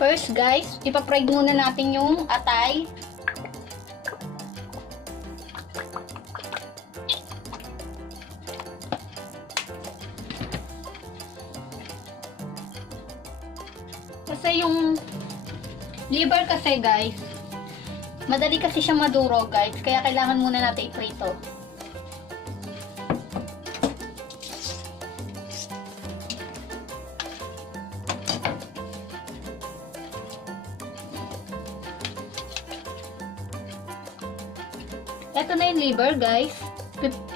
First guys, ipa-fry muna natin yung atay. Kasi yung liver kasi guys, madali kasi siya madurog guys, kaya kailangan muna natin i-prito. Ito na yung liver guys,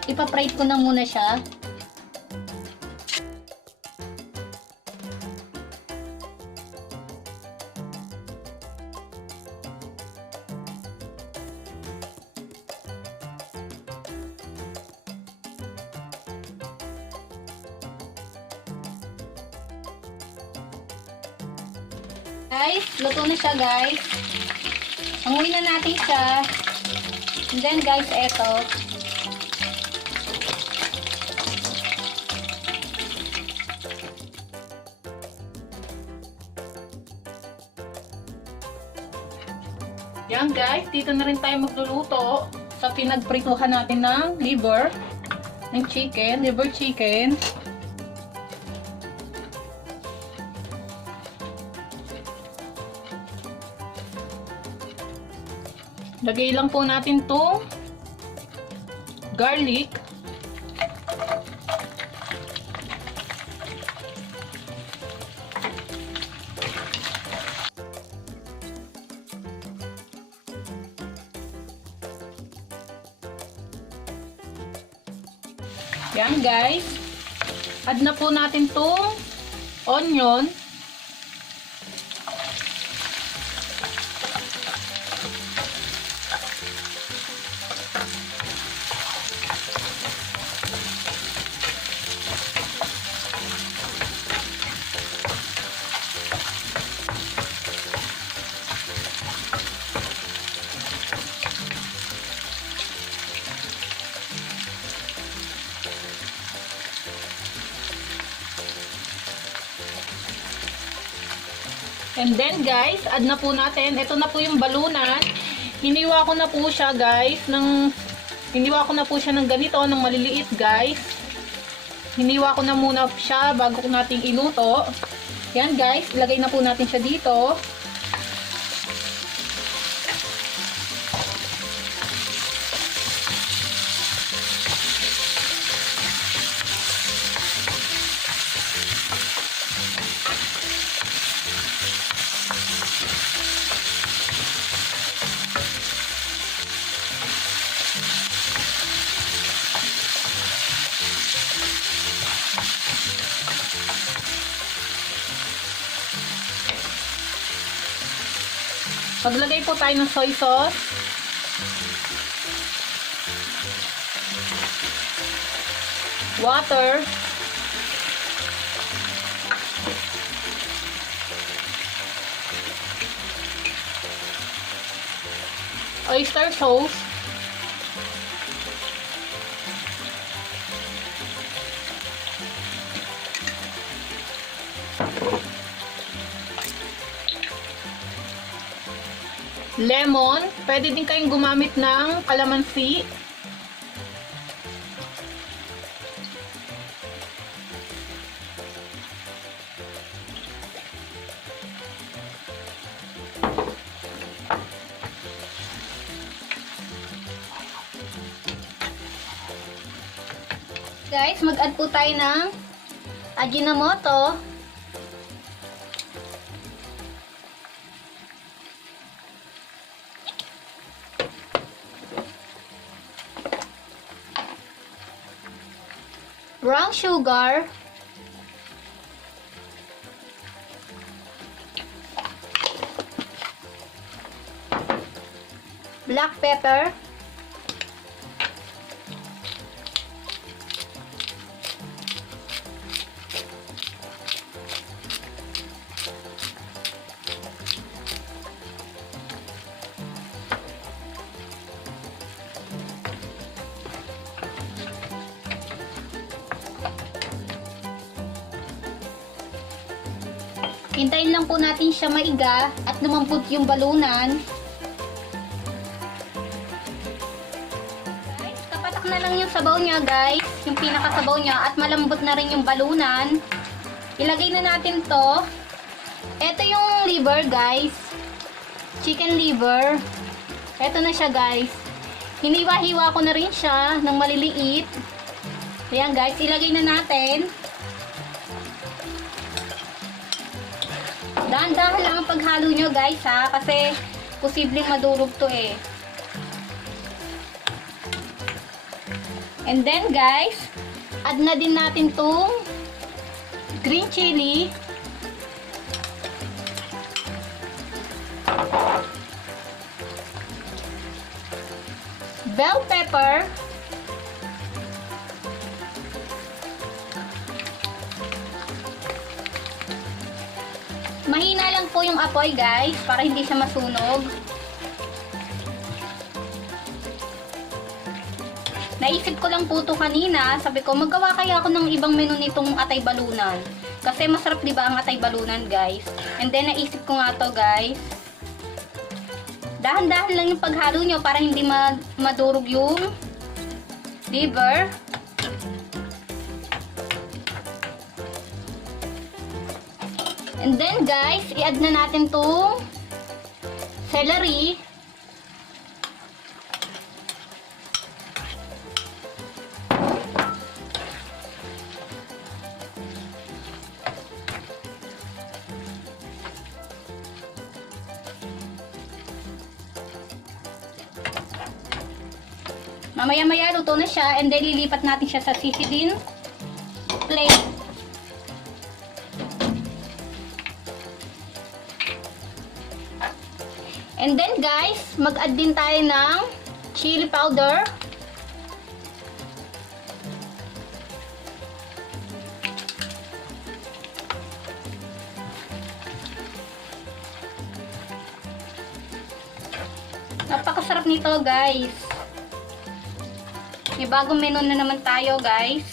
ipa-fry ko na muna siya. Guys, luto na siya guys. Hanguin na natin siya. And then guys, eto. Yan guys, dito na rin tayo magluluto sa pinagprituhan natin ng liver, ng chicken, liver chicken. Lagay lang po natin itong garlic. Yan guys. Add na po natin itong onion. And then guys, add na po natin. Ito na po yung balunan. Hiniwa ko na po siya guys. Hiniwa ko na po siya ng ganito, ng maliliit guys. Hiniwa ko na muna siya bago ko nating iluto. Yan guys, ilagay na po natin siya dito. Maglagay po tayo ng soy sauce. Water. Oyster sauce. Lemon. Pwede din kayong gumamit ng kalamansi. Guys, mag-add po tayo ng Ajinomoto. Brown sugar, black pepper, Hintayin lang po natin siya maiga at lumambot yung balunan. Guys, kapatak na lang yung sabaw niya guys, yung pinakasabaw niya, at malambot na rin yung balunan. Ilagay na natin to. Ito yung liver guys, chicken liver. Ito na siya guys. Hiniwa-hiwa ko na rin siya ng maliliit. Ayan guys, ilagay na natin. Dahan-dahan lang ang paghalo nyo guys ha, kasi posibleng madurog to eh. And then guys, add na din natin tong green chili. Bell pepper. Mahina lang po yung apoy guys, para hindi siya masunog. Naisip ko lang po to kanina, sabi ko maggawa kaya ako ng ibang menu nitong atay balunan. Kasi masarap 'di ba ang atay balunan guys. And then naisip ko nga to guys. Dahan-dahan lang yung paghalo nyo para hindi madurog yung liver. And then guys, i-add na natin tong celery. Mamaya-maya luto na siya, and then lilipat natin siya sa sisilin plate. And then guys, mag-add din tayo ng chili powder. Napakasarap nito guys. May bagong menu na naman tayo guys.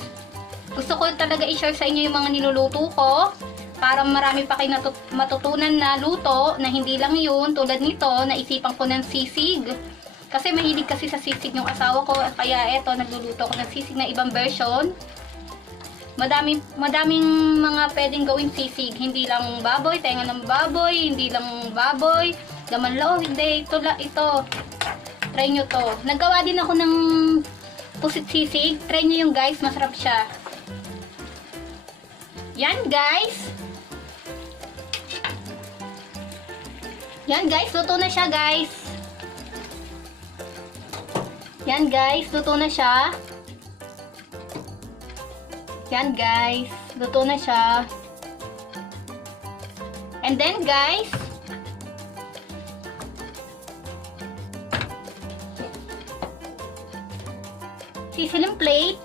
Gusto ko talaga i-share sa inyo yung mga niluluto ko para marami pa kayo matutunan na luto na hindi lang yun. Tulad nito, naisipan ko ng sisig. Kasi mahilig kasi sa sisig yung asawa ko. Kaya eto, nagluluto ko ng sisig na ibang version. Madaming mga pwedeng gawing sisig. Hindi lang baboy, tenga ng baboy, hindi lang baboy, laman loob, hindi. Ito. Try nyo to. Naggawa din ako ng pusit sisig. Try nyo yung guys, masarap siya. Yan guys. Yan guys, luto na siya guys. Yan guys, luto na siya. Yan guys, luto na siya. And then guys, sizzling plate.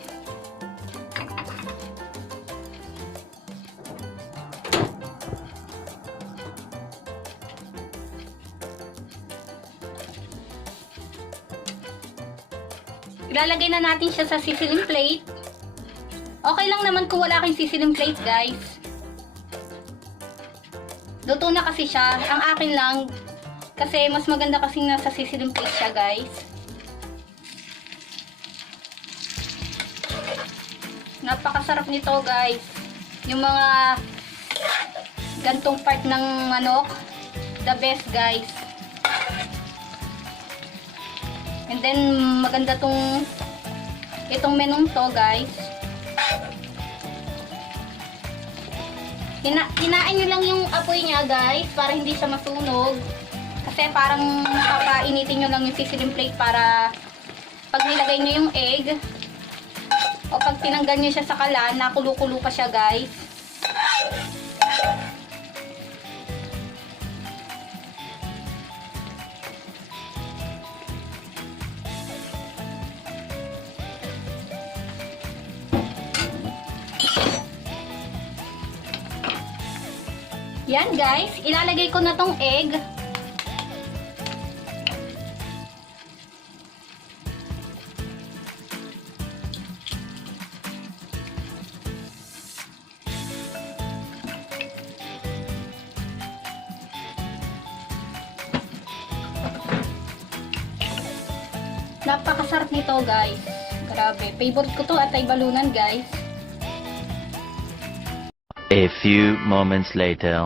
Ilalagay na natin siya sa sizzling plate. Okay lang naman kung wala kayong sizzling plate, guys. Luto na kasi siya. Ang akin lang, kasi mas maganda kasi nasa sizzling plate siya, guys. Napakasarap nito, guys. Yung mga gantong part ng manok, the best, guys. And then, maganda itong menong to, guys. Hinain nyo lang yung apoy niya, guys, para hindi siya masunog. Kasi parang papainitin nyo lang yung sizzling plate para pag nilagay nyo yung egg, o pag tinanggal nyo siya sa kalan, nakulo-kulo pa siya, guys. Yan guys, ilalagay ko na tong egg. Napakasarap nito, guys. Grabe. Favorite ko to, atay balunan, guys. A few moments later.